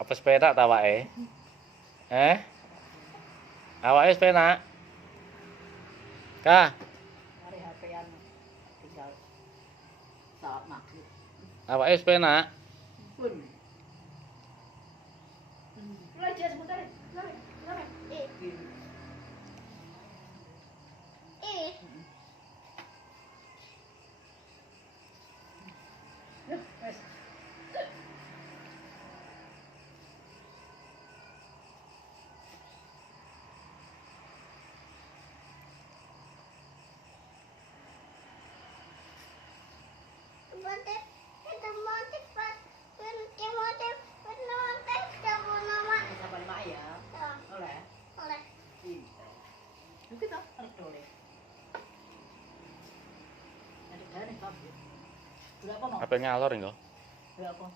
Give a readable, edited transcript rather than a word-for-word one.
Apa sepeda ta awake? Awake sepeda. Kah, Mari HP-an tinggal saat maghrib. awake sepeda. Pun. Lari dia sebentar. Lari. Wes. Sampai 5 ya. Oleh. Pintar. Yuk kita oleh. Ada dari kabel. Berapa mau? Apa ngalor engko? Berapa?